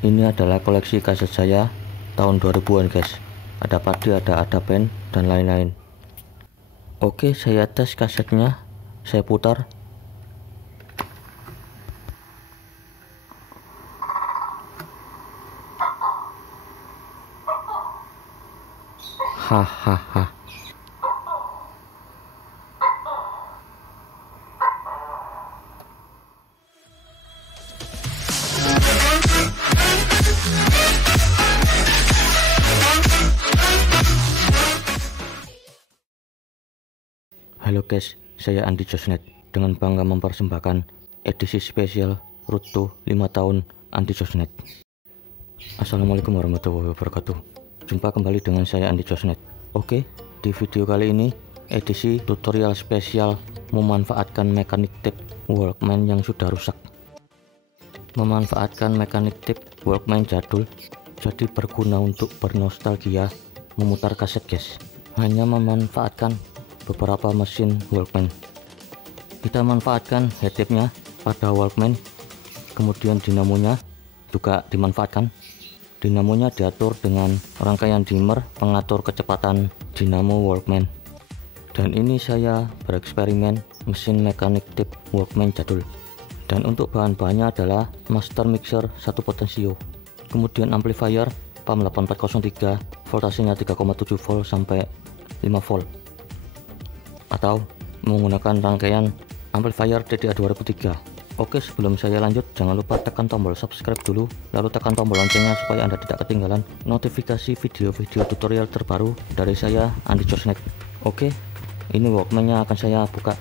Ini adalah koleksi kaset saya tahun 2000-an guys. Ada padi, ada pen, dan lain-lain. Oke, saya tes kasetnya. Saya putar. Hahaha. Halo guys, saya Andi Josnet dengan bangga mempersembahkan edisi spesial Road to 5 tahun Andi Josnet. Assalamualaikum warahmatullahi wabarakatuh. Jumpa kembali dengan saya Andi Josnet. Oke, di video kali ini edisi tutorial spesial memanfaatkan mekanik tape Walkman yang sudah rusak. Memanfaatkan mekanik tape Walkman jadul jadi berguna untuk bernostalgia memutar kaset guys. Hanya memanfaatkan beberapa mesin Walkman. Kita manfaatkan head tape-nya pada Walkman, kemudian dinamonya juga dimanfaatkan. Dinamonya diatur dengan rangkaian dimmer pengatur kecepatan dinamo Walkman. Dan ini saya bereksperimen mesin mekanik tape Walkman jadul. Dan untuk bahan-bahannya adalah master mixer 1 potensio, kemudian amplifier PAM 8403, voltasenya 3,7 volt sampai 5 volt, atau menggunakan rangkaian amplifier DDA 2003. Oke, sebelum saya lanjut, jangan lupa tekan tombol subscribe dulu, lalu tekan tombol loncengnya supaya Anda tidak ketinggalan notifikasi video-video tutorial terbaru dari saya, Andi Josnet. Oke, ini Walkman-nya akan saya buka.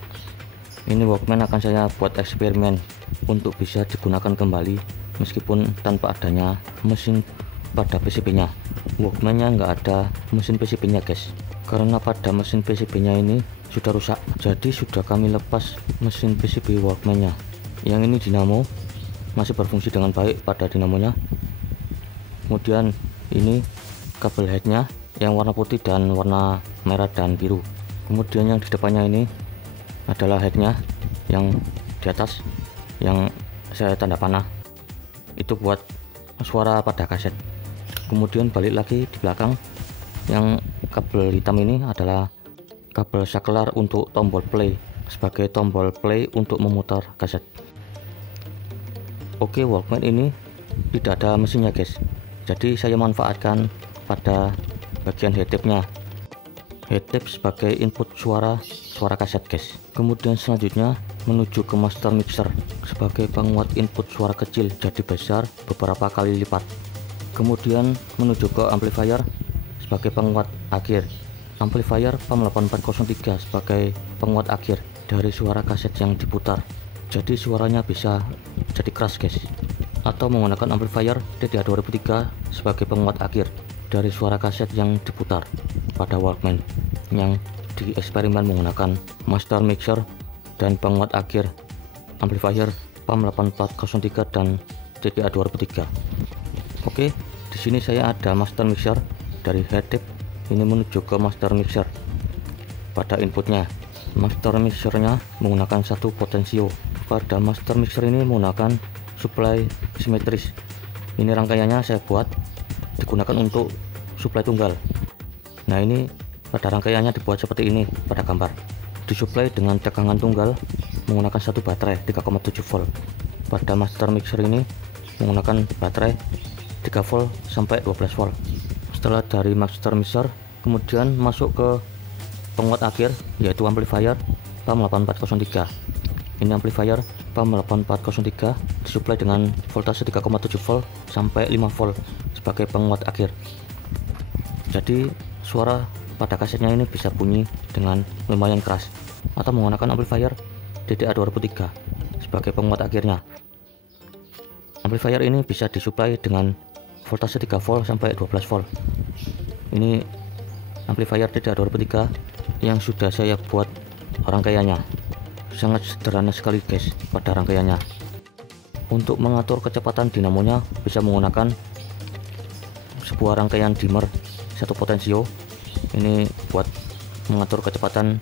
Ini Walkman akan saya buat eksperimen untuk bisa digunakan kembali meskipun tanpa adanya mesin pada PCB-nya. Walkman-nya nggak ada mesin PCB-nya guys, karena pada mesin PCB-nya ini sudah rusak, jadi sudah kami lepas mesin PCB Walkman-nya. Yang ini dinamo masih berfungsi dengan baik pada dinamonya. Kemudian ini kabel headnya yang warna putih dan warna merah dan biru. Kemudian yang di depannya ini adalah headnya yang di atas yang saya tanda panah, itu buat suara pada kaset. Kemudian balik lagi di belakang, yang kabel hitam ini adalah kabel saklar untuk tombol play, sebagai tombol play untuk memutar kaset. Oke, Walkman ini tidak ada mesinnya guys, jadi saya manfaatkan pada bagian head tape-nya. Head tape sebagai input suara kaset guys. Kemudian selanjutnya menuju ke master mixer sebagai penguat input suara kecil jadi besar beberapa kali lipat. Kemudian menuju ke amplifier sebagai penguat akhir. Amplifier PAM 8403 sebagai penguat akhir dari suara kaset yang diputar, jadi suaranya bisa jadi keras guys. Atau menggunakan amplifier DDA 2003 sebagai penguat akhir dari suara kaset yang diputar pada Walkman yang dieksperimen menggunakan master mixer dan penguat akhir amplifier PAM 8403 dan DDA 2003. Oke, di sini saya ada master mixer dari head tape ini menuju ke master mixer. Pada inputnya, master mixernya menggunakan 1 potensio. Pada master mixer ini menggunakan supply simetris. Ini rangkaiannya saya buat digunakan untuk supply tunggal. Nah, ini pada rangkaiannya dibuat seperti ini pada gambar. Disuplai dengan tegangan tunggal menggunakan 1 baterai 3,7 volt. Pada master mixer ini menggunakan baterai 3 volt sampai 12 volt. Setelah dari master mixer, kemudian masuk ke penguat akhir, yaitu amplifier PAM 8403. Ini amplifier PAM 8403 disuplai dengan voltase 3,7 volt sampai 5 volt sebagai penguat akhir. Jadi suara pada kasetnya ini bisa bunyi dengan lumayan keras. Atau menggunakan amplifier DDA 2003 sebagai penguat akhirnya. Amplifier ini bisa disuplai dengan voltase 3 volt sampai 12 volt. Ini amplifier DDA 2003 yang sudah saya buat rangkaiannya. Sangat sederhana sekali guys pada rangkaiannya. Untuk mengatur kecepatan dinamonya bisa menggunakan sebuah rangkaian dimmer 1 potensio. Ini buat mengatur kecepatan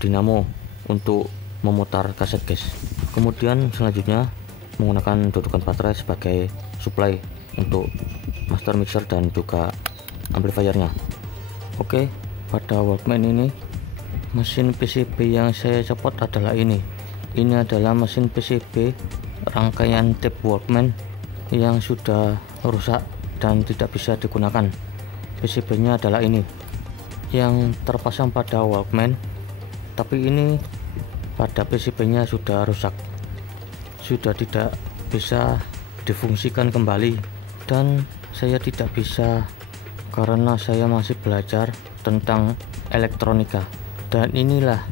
dinamo untuk memutar kaset guys. Kemudian selanjutnya menggunakan dudukan baterai sebagai supply untuk master mixer dan juga amplifiernya. Oke, pada Walkman ini mesin PCB yang saya copot adalah ini adalah mesin PCB rangkaian tape Walkman yang sudah rusak dan tidak bisa digunakan. PCB nya adalah ini yang terpasang pada Walkman, tapi ini pada PCB nya sudah rusak, sudah tidak bisa difungsikan kembali, dan saya tidak bisa karena saya masih belajar tentang elektronika. Dan inilah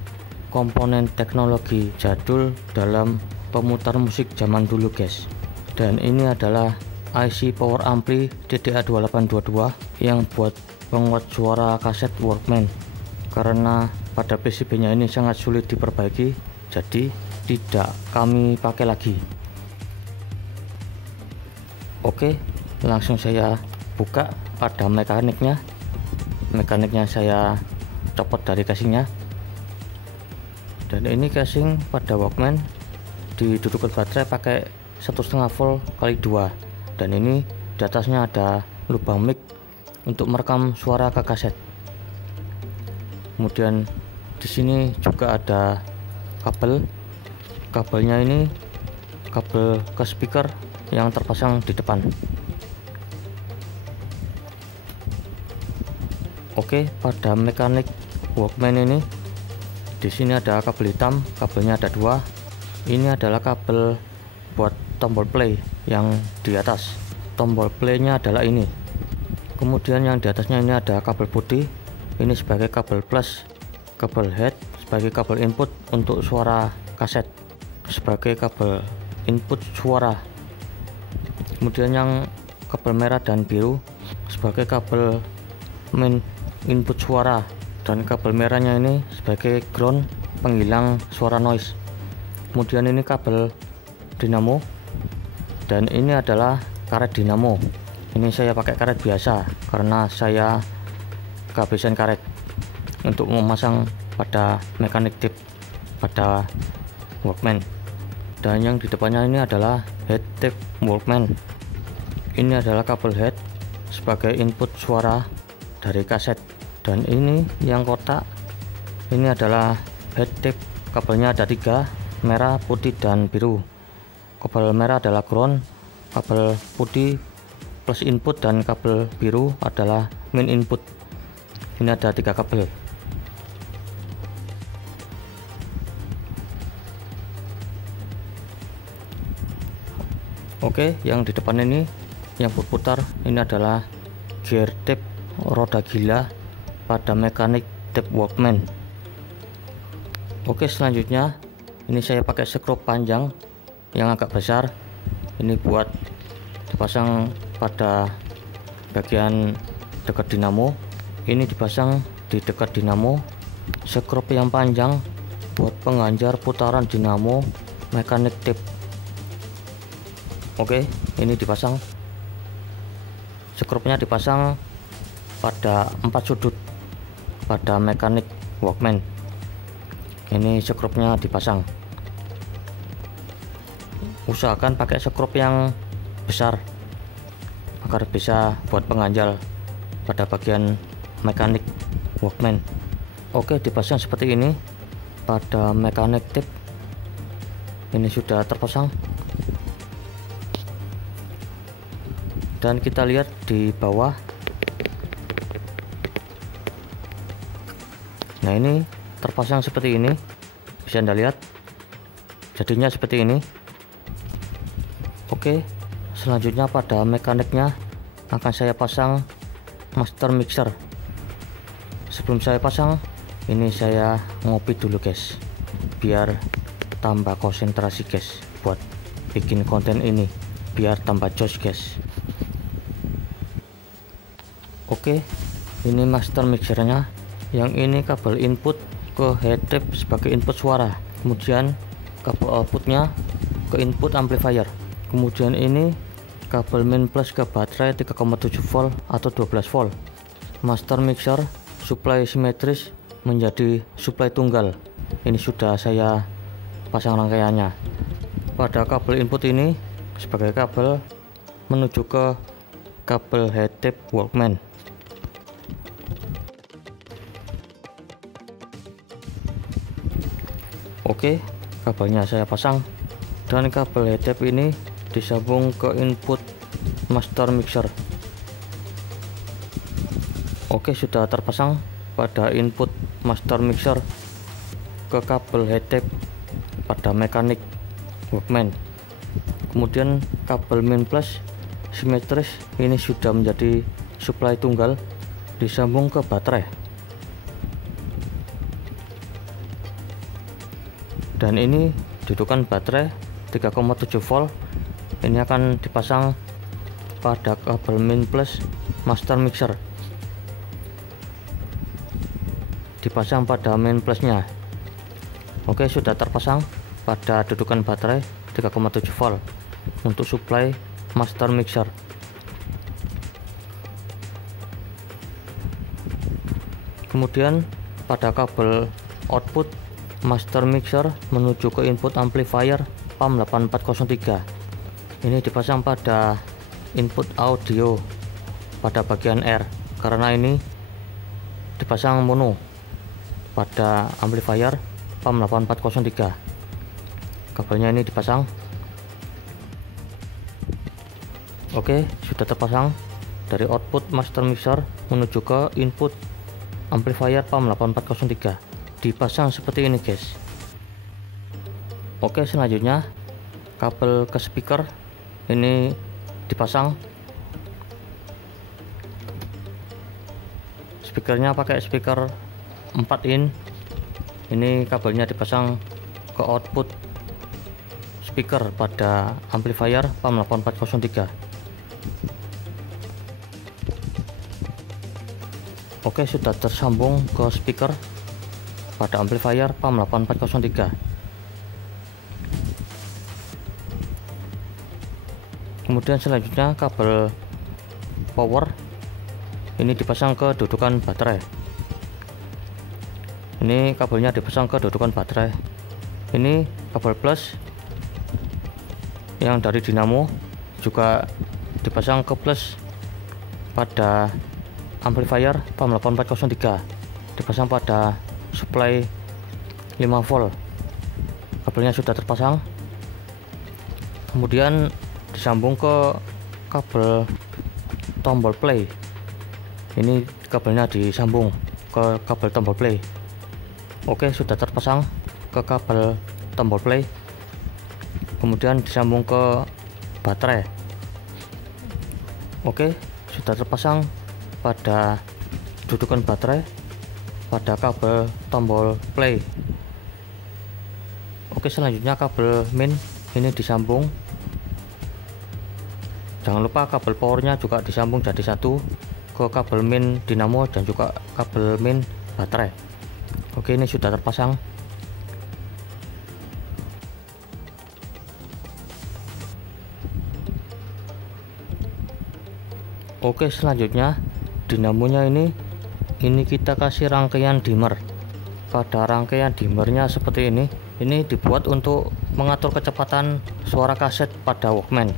komponen teknologi jadul dalam pemutar musik zaman dulu guys. Dan ini adalah IC power ampli DDA2822 yang buat penguat suara kaset Walkman, karena pada PCB nya ini sangat sulit diperbaiki, jadi tidak kami pakai lagi. Oke, langsung saya buka pada mekaniknya saya copot dari casingnya. Dan ini casing pada Walkman didudukkan baterai pakai 1,5 volt kali 2, dan ini di atasnya ada lubang mic untuk merekam suara ke kaset. Kemudian di sini juga ada kabelnya, ini kabel ke speaker yang terpasang di depan. Oke, pada mekanik Walkman ini di sini ada kabel hitam, kabelnya ada 2. Ini adalah kabel buat tombol play yang di atas. Tombol playnya adalah ini. Kemudian yang di atasnya ini ada kabel putih. Ini sebagai kabel plus, kabel head sebagai kabel input untuk suara kaset, sebagai kabel input suara. Kemudian yang kabel merah dan biru sebagai kabel main input suara, dan kabel merahnya ini sebagai ground penghilang suara noise. Kemudian ini kabel dinamo, dan ini adalah karet dinamo. Ini saya pakai karet biasa karena saya kehabisan karet untuk memasang pada mekanik tip pada Walkman. Dan yang di depannya ini adalah head tape Walkman. Ini adalah kabel head sebagai input suara dari kaset. Dan ini yang kotak, ini adalah head tape. Kabelnya ada 3, merah, putih, dan biru. Kabel merah adalah ground, kabel putih plus input, dan kabel biru adalah main input. Ini ada 3 kabel. Oke, yang di depan ini yang berputar ini adalah gear tape roda gila pada mekanik tape Walkman. Oke, selanjutnya ini saya pakai skrup panjang yang agak besar. Ini buat dipasang pada bagian dekat dinamo. Ini dipasang di dekat dinamo. Skrup yang panjang buat pengganjar putaran dinamo mekanik tape. Oke, ini dipasang. Skrupnya dipasang pada 4 sudut pada mekanik Walkman. Ini skrupnya dipasang. Usahakan pakai skrup yang besar agar bisa buat pengganjal pada bagian mekanik Walkman. Oke, dipasang seperti ini pada mekanik tip. Ini sudah terpasang. Dan kita lihat di bawah. Nah, ini terpasang seperti ini, bisa Anda lihat jadinya seperti ini. Oke, selanjutnya pada mekaniknya akan saya pasang master mixer. Sebelum saya pasang, ini saya ngopi dulu guys, biar tambah konsentrasi guys buat bikin konten ini, biar tambah jos guys. Oke, ini master mixernya. Yang ini kabel input ke head tape sebagai input suara, kemudian kabel outputnya ke input amplifier. Kemudian ini kabel main plus ke baterai 3,7 volt atau 12 volt. Master mixer supply simetris menjadi supply tunggal. Ini sudah saya pasang rangkaiannya. Pada kabel input ini sebagai kabel menuju ke kabel headtap Walkman. Oke, kabelnya saya pasang dan kabel headtap ini disambung ke input master mixer. Oke, sudah terpasang pada input master mixer ke kabel headtap pada mekanik Walkman. Kemudian kabel min plus simetris ini sudah menjadi supply tunggal disambung ke baterai. Dan ini dudukan baterai 3,7 volt. Ini akan dipasang pada kabel min plus master mixer, dipasang pada min plusnya. Oke, sudah terpasang pada dudukan baterai 3,7 volt untuk supply master mixer. Kemudian pada kabel output master mixer menuju ke input amplifier PAM 8403, ini dipasang pada input audio pada bagian R, karena ini dipasang mono pada amplifier PAM 8403. Kabelnya ini dipasang. Oke, sudah terpasang dari output master mixer menuju ke input amplifier PAM 8403, dipasang seperti ini guys. Oke, selanjutnya kabel ke speaker ini dipasang. Speakernya pakai speaker 4 in. Ini kabelnya dipasang ke output speaker pada amplifier PAM 8403. Oke, sudah tersambung ke speaker pada amplifier PAM 8403. Kemudian selanjutnya kabel power ini dipasang ke dudukan baterai. Ini kabelnya dipasang ke dudukan baterai. Ini kabel plus yang dari dinamo juga dipasang ke plus pada amplifier PAM 8403, dipasang pada supply 5 volt. Kabelnya sudah terpasang. Kemudian disambung ke kabel tombol play. Ini kabelnya disambung ke kabel tombol play. Oke, sudah terpasang ke kabel tombol play. Kemudian disambung ke baterai. Oke, sudah terpasang pada dudukan baterai pada kabel tombol play. Oke, selanjutnya kabel min ini disambung. Jangan lupa kabel powernya juga disambung jadi satu ke kabel min dinamo dan juga kabel min baterai. Oke, ini sudah terpasang. Oke, selanjutnya dinamonya ini kita kasih rangkaian dimmer. Pada rangkaian dimmernya seperti ini dibuat untuk mengatur kecepatan suara kaset pada Walkman.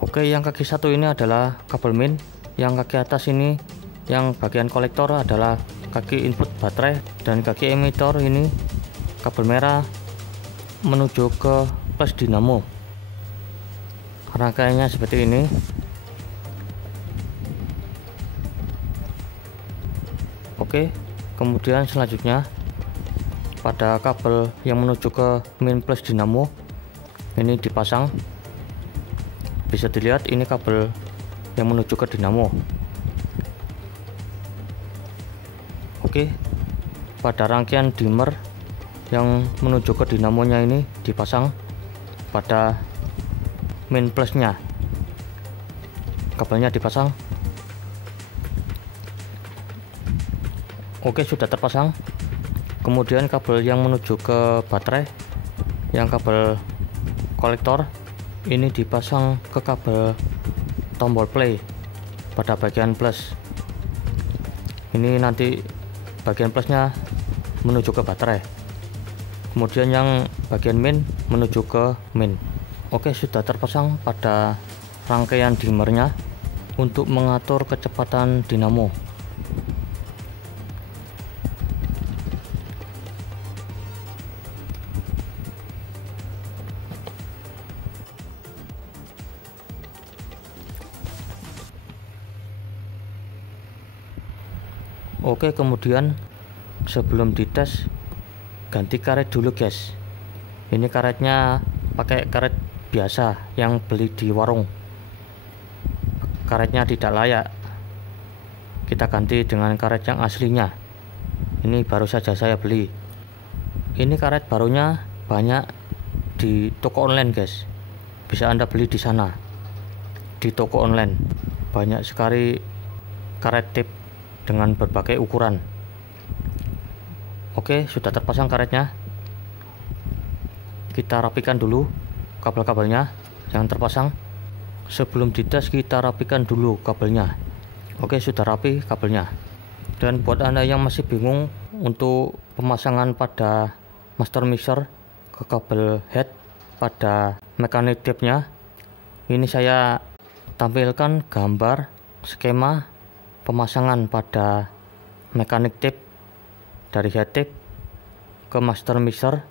Oke, yang kaki satu ini adalah kabel min, yang kaki atas ini yang bagian kolektor adalah kaki input baterai, dan kaki emitor ini kabel merah menuju ke plus dinamo. Rangkaiannya seperti ini. Oke, kemudian selanjutnya pada kabel yang menuju ke min plus dinamo ini dipasang. Bisa dilihat ini kabel yang menuju ke dinamo. Oke, pada rangkaian dimmer yang menuju ke dinamonya ini dipasang pada min plusnya. Kabelnya dipasang. Oke, sudah terpasang. Kemudian kabel yang menuju ke baterai, yang kabel kolektor ini dipasang ke kabel tombol play pada bagian plus. Ini nanti bagian plusnya menuju ke baterai. Kemudian yang bagian min menuju ke min. Oke, sudah terpasang pada rangkaian dimmernya untuk mengatur kecepatan dinamo. Oke, kemudian sebelum dites ganti karet dulu guys. Ini karetnya pakai karet biasa yang beli di warung, karetnya tidak layak, kita ganti dengan karet yang aslinya. Ini baru saja saya beli. Ini karet barunya banyak di toko online guys, bisa Anda beli di sana. Di toko online banyak sekali karet tip dengan berbagai ukuran. Oke, sudah terpasang karetnya. Kita rapikan dulu kabel-kabelnya yang terpasang. Sebelum dites kita rapikan dulu kabelnya. Oke, sudah rapi kabelnya. Dan buat Anda yang masih bingung untuk pemasangan pada master mixer ke kabel head pada mechanic tape-nya, ini saya tampilkan gambar skema pemasangan pada mechanic tape dari head tape ke master mixer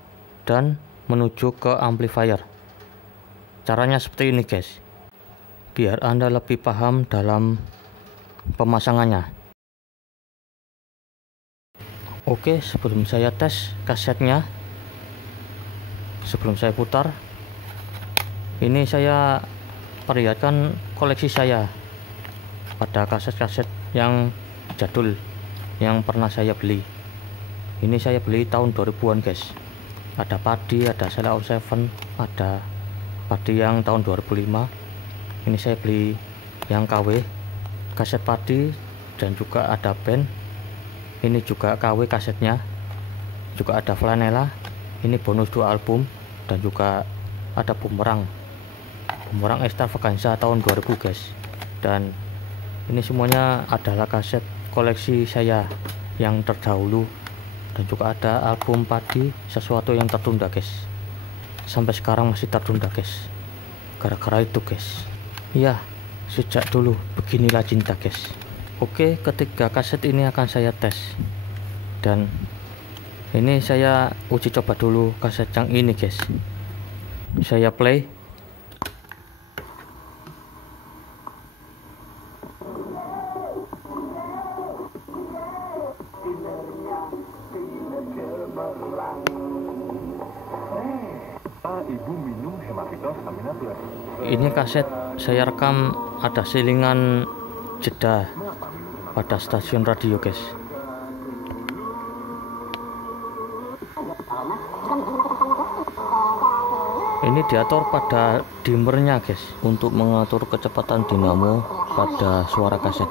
dan menuju ke amplifier. Caranya seperti ini guys, biar Anda lebih paham dalam pemasangannya. Oke, sebelum saya tes kasetnya, sebelum saya putar, ini saya perlihatkan koleksi saya pada kaset-kaset yang jadul yang pernah saya beli. Ini saya beli tahun 2000-an guys. Ada padi, ada Sheila O7, ada padi yang tahun 2005. Ini saya beli yang KW kaset padi, dan juga ada band. Ini juga KW kasetnya, juga ada Flanella. Ini bonus 2 album, dan juga ada bumerang Extravaganza tahun 2000 guys. Dan ini semuanya adalah kaset koleksi saya yang terdahulu, dan juga ada album padi sesuatu yang tertunda guys. Sampai sekarang masih tertunda guys, gara-gara itu guys. Ya, sejak dulu beginilah cinta guys. Oke, ketiga kaset ini akan saya tes, dan ini saya uji coba dulu kaset yang ini guys. Saya play. Ini kaset saya rekam ada selingan jeda pada stasiun radio guys. Ini diatur pada dimmernya guys untuk mengatur kecepatan dinamo pada suara kaset.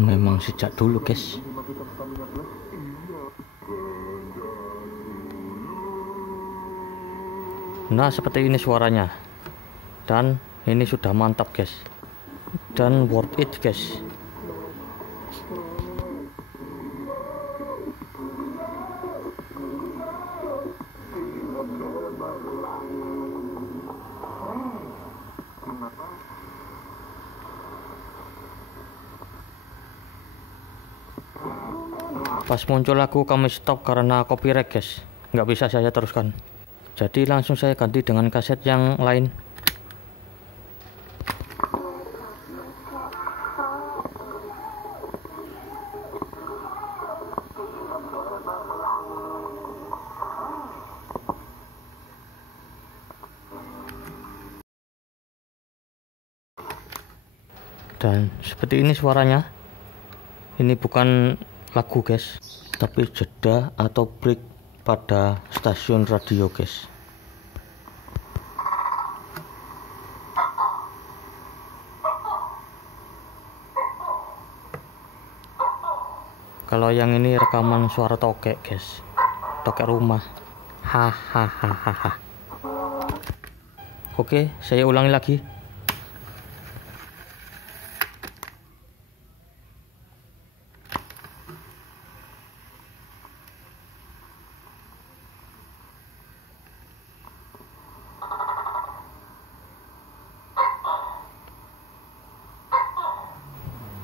Memang sejak dulu guys. Nah, seperti ini suaranya, dan ini sudah mantap guys, dan worth it guys. Pas muncul lagu kami stop karena copyright guys, nggak bisa saya teruskan, jadi langsung saya ganti dengan kaset yang lain. Dan seperti ini suaranya. Ini bukan lagu guys, tapi jeda atau break pada stasiun radio guys. Kalau yang ini rekaman suara tokek guys, tokek rumah. Hahaha. Oke, saya ulangi lagi.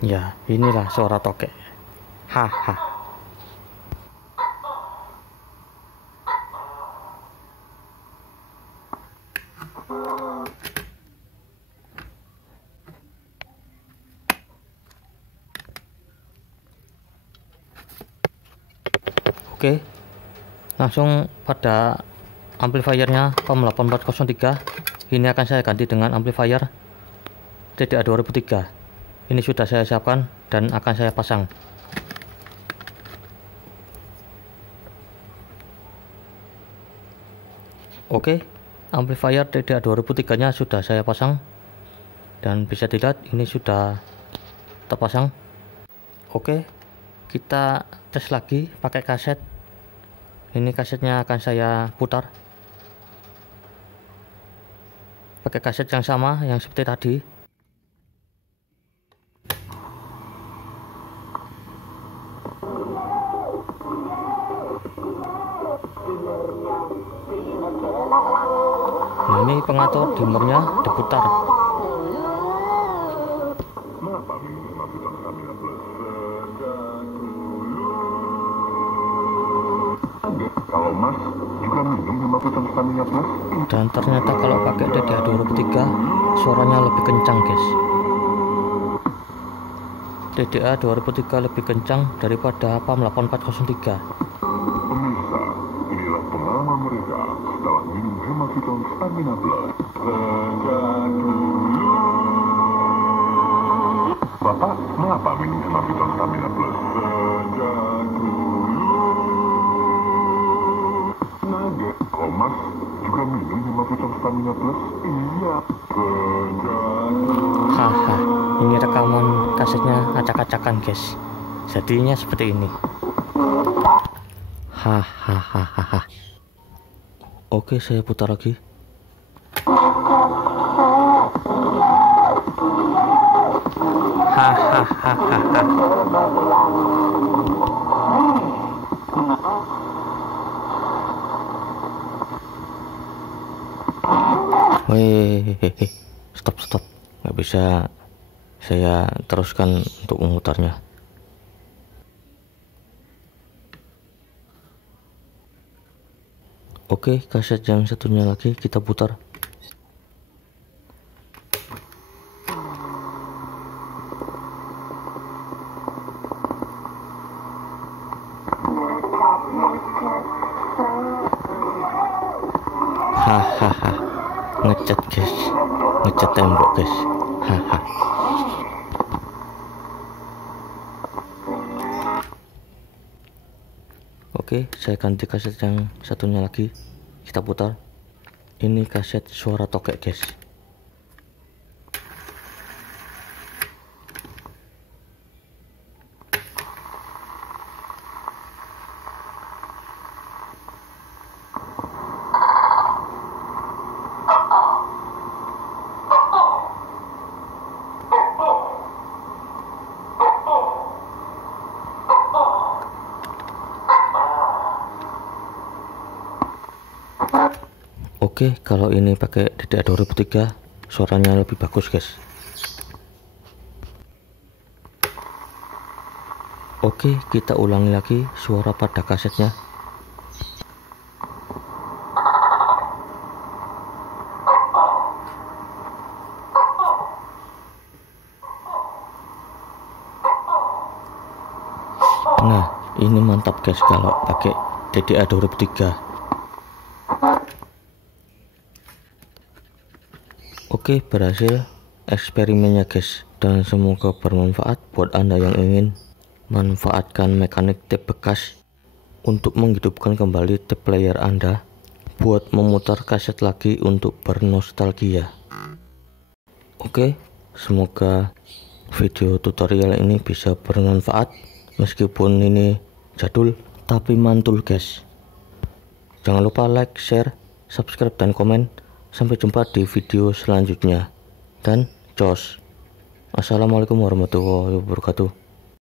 Ya, inilah suara tokek. Haha. Oke, langsung pada amplifiernya PAM 8403. Ini akan saya ganti dengan amplifier TDA 2003. Ini sudah saya siapkan dan akan saya pasang. Oke, amplifier TDA 2003 nya sudah saya pasang dan bisa dilihat ini sudah terpasang. Oke, kita tes lagi pakai kaset. Ini kasetnya akan saya putar pakai kaset yang sama yang seperti tadi. Nah, ini pengatur dimmernya diputar. Kalau Mas juga minum hematotan stamina plus. Dan ternyata kalau pakai TDA 2003 suaranya lebih kencang, guys. TDA 2003 lebih kencang daripada PAM 8403. Pemirsa, inilah pengalaman mereka setelah minum hematotan stamina plus. Sejak dulu. Bapak, mengapa minum hematotan stamina plus? Sejak dulu. Kalau Mas juga minum hematotan stamina plus? Iya. Haha, ini rekaman kasetnya acak-acakan, guys. Jadinya seperti ini. Hahaha. Oke, saya putar lagi. Hahaha. Weh, stop, nggak bisa saya teruskan untuk memutarnya. Oke, kaset yang satunya lagi kita putar. Hahaha, ngecat guys, ngecat tembok guys. Haha. Oke, saya ganti kaset yang satunya lagi, kita putar. Ini kaset suara tokek guys. Oke, kalau ini pakai TDA 2003 suaranya lebih bagus guys. Oke, kita ulangi lagi suara pada kasetnya. Nah, ini mantap guys kalau pakai TDA 2003. Oke, berhasil eksperimennya guys, dan semoga bermanfaat buat Anda yang ingin manfaatkan mekanik tape bekas untuk menghidupkan kembali tape player Anda buat memutar kaset lagi untuk bernostalgia. Oke, semoga video tutorial ini bisa bermanfaat meskipun ini jadul tapi mantul guys. Jangan lupa like, share, subscribe, dan komen. Sampai jumpa di video selanjutnya, dan jos. Assalamualaikum warahmatullahi wabarakatuh.